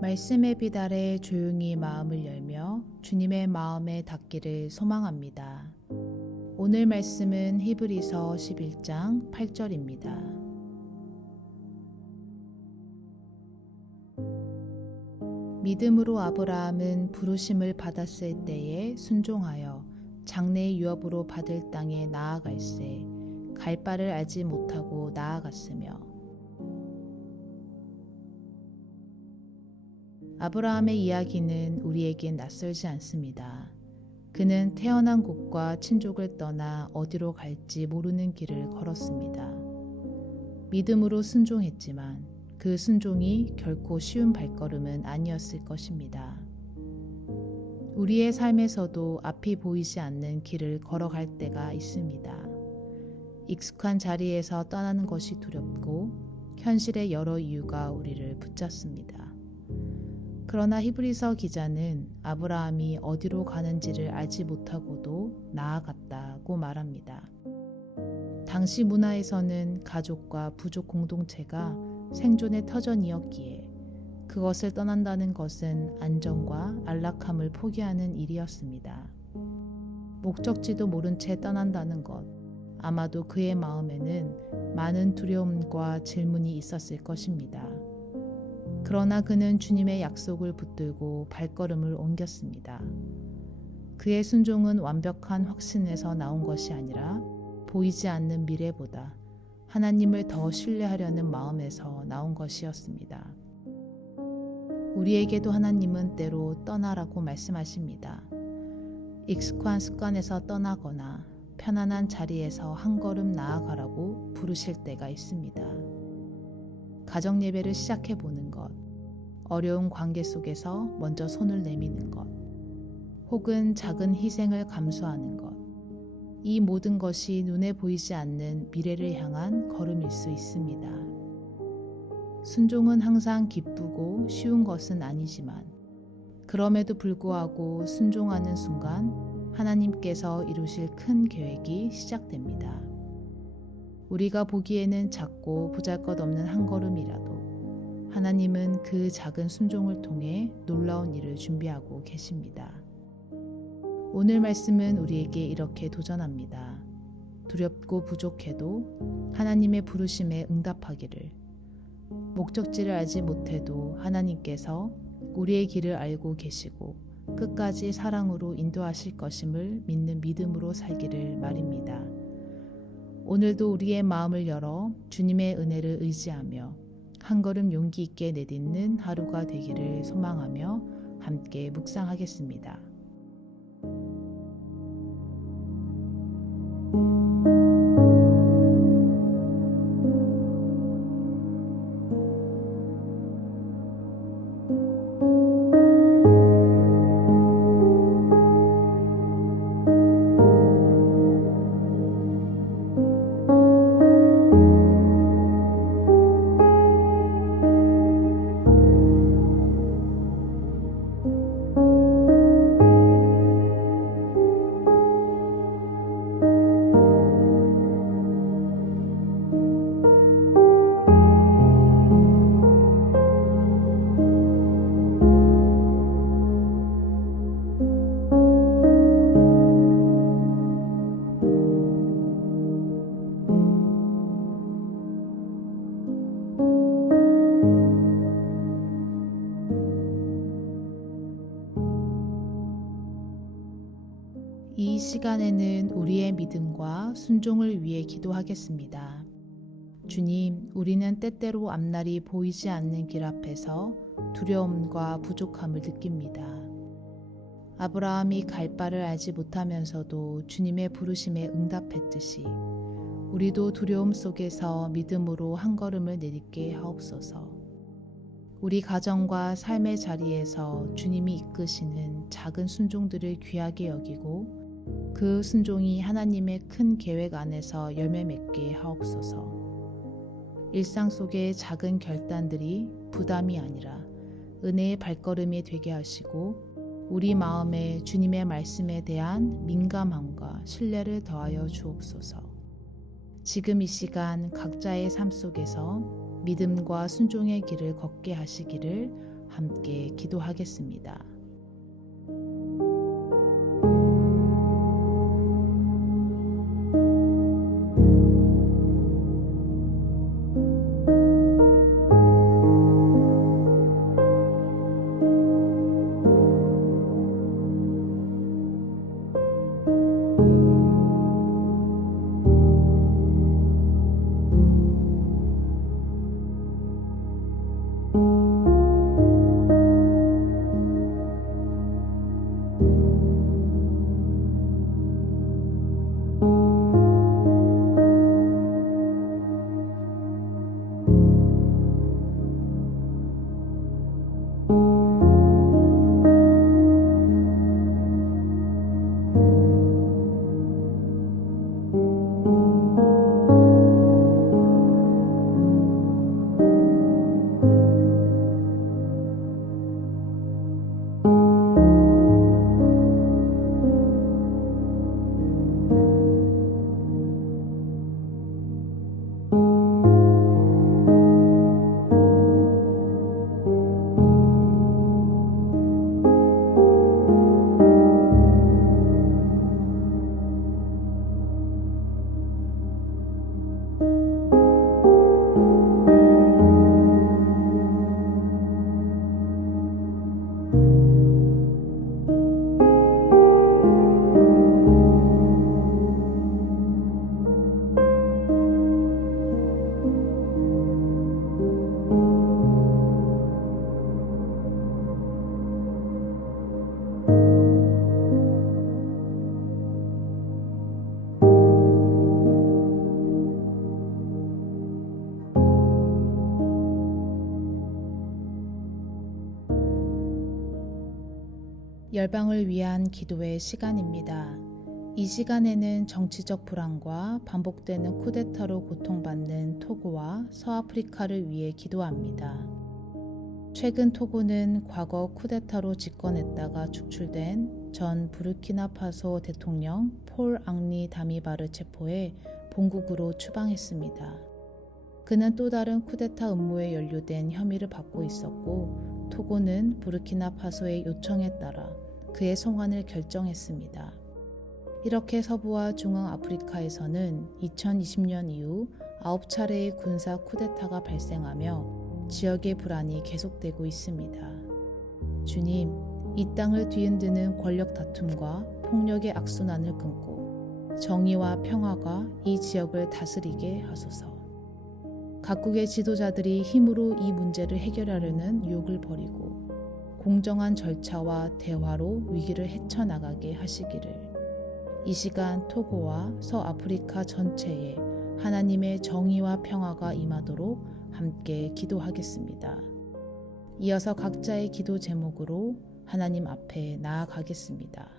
말씀의 빛 아래 조용히 마음을 열며 주님의 마음에 닿기를 소망합니다. 오늘 말씀은 히브리서 11장 8절입니다. 믿음으로 아브라함은 부르심을 받았을 때에 순종하여 장래의 유업으로 받을 땅에 나아갈새 갈 바를 알지 못하고 나아갔으며. 아브라함의 이야기는 우리에겐 낯설지 않습니다. 그는 태어난 곳과 친족을 떠나 어디로 갈지 모르는 길을 걸었습니다. 믿음으로 순종했지만 그 순종이 결코 쉬운 발걸음은 아니었을 것입니다. 우리의 삶에서도 앞이 보이지 않는 길을 걸어갈 때가 있습니다. 익숙한 자리에서 떠나는 것이 두렵고 현실의 여러 이유가 우리를 붙잡습니다. 그러나 히브리서 기자는 아브라함이 어디로 가는지를 알지 못하고도 나아갔다고 말합니다. 당시 문화에서는 가족과 부족 공동체가 생존의 터전이었기에 그것을 떠난다는 것은 안정과 안락함을 포기하는 일이었습니다. 목적지도 모른 채 떠난다는 것, 아마도 그의 마음에는 많은 두려움과 질문이 있었을 것입니다. 그러나 그는 주님의 약속을 붙들고 발걸음을 옮겼습니다. 그의 순종은 완벽한 확신에서 나온 것이 아니라 보이지 않는 미래보다 하나님을 더 신뢰하려는 마음에서 나온 것이었습니다. 우리에게도 하나님은 때로 떠나라고 말씀하십니다. 익숙한 습관에서 떠나거나 편안한 자리에서 한 걸음 나아가라고 부르실 때가 있습니다. 가정 예배를 시작해 보는 것, 어려운 관계 속에서 먼저 손을 내미는 것, 혹은 작은 희생을 감수하는 것, 이 모든 것이 눈에 보이지 않는 미래를 향한 걸음일 수 있습니다. 순종은 항상 기쁘고 쉬운 것은 아니지만 그럼에도 불구하고 순종하는 순간 하나님께서 이루실 큰 계획이 시작됩니다. 우리가 보기에는 작고 보잘것없는 한 걸음이라도 하나님은 그 작은 순종을 통해 놀라운 일을 준비하고 계십니다. 오늘 말씀은 우리에게 이렇게 도전합니다. 두렵고 부족해도 하나님의 부르심에 응답하기를, 목적지를 알지 못해도 하나님께서 우리의 길을 알고 계시고 끝까지 사랑으로 인도하실 것임을 믿는 믿음으로 살기를 말입니다. 오늘도 우리의 마음을 열어 주님의 은혜를 의지하며 한 걸음 용기 있게 내딛는 하루가 되기를 소망하며 함께 묵상하겠습니다. 이 시간에는 우리의 믿음과 순종을 위해 기도하겠습니다. 주님, 우리는 때때로 앞날이 보이지 않는 길 앞에서 두려움과 부족함을 느낍니다. 아브라함이 갈 바를 알지 못하면서도 주님의 부르심에 응답했듯이 우리도 두려움 속에서 믿음으로 한 걸음을 내딛게 하옵소서. 우리 가정과 삶의 자리에서 주님이 이끄시는 작은 순종들을 귀하게 여기고 그 순종이 하나님의 큰 계획 안에서 열매 맺게 하옵소서. 일상 속의 작은 결단들이 부담이 아니라 은혜의 발걸음이 되게 하시고 우리 마음에 주님의 말씀에 대한 민감함과 신뢰를 더하여 주옵소서. 지금 이 시간 각자의 삶 속에서 믿음과 순종의 길을 걷게 하시기를 함께 기도하겠습니다. 열방을 위한 기도의 시간입니다. 이 시간에는 정치적 불안과 반복되는 쿠데타로 고통받는 토고와 서아프리카를 위해 기도합니다. 최근 토고는 과거 쿠데타로 집권했다가 축출된 전 부르키나파소 대통령 폴 앙리 다미바를 체포해 본국으로 추방했습니다. 그는 또 다른 쿠데타 음모에 연루된 혐의를 받고 있었고, 토고는 부르키나파소의 요청에 따라 그의 송환을 결정했습니다. 이렇게 서부와 중앙아프리카에서는 2020년 이후 9차례의 군사 쿠데타가 발생하며 지역의 불안이 계속되고 있습니다. 주님, 이 땅을 뒤흔드는 권력 다툼과 폭력의 악순환을 끊고 정의와 평화가 이 지역을 다스리게 하소서. 각국의 지도자들이 힘으로 이 문제를 해결하려는 유혹을 버리고 공정한 절차와 대화로 위기를 헤쳐나가게 하시기를. 이 시간 토고와 서아프리카 전체에 하나님의 정의와 평화가 임하도록 함께 기도하겠습니다. 이어서 각자의 기도 제목으로 하나님 앞에 나아가겠습니다.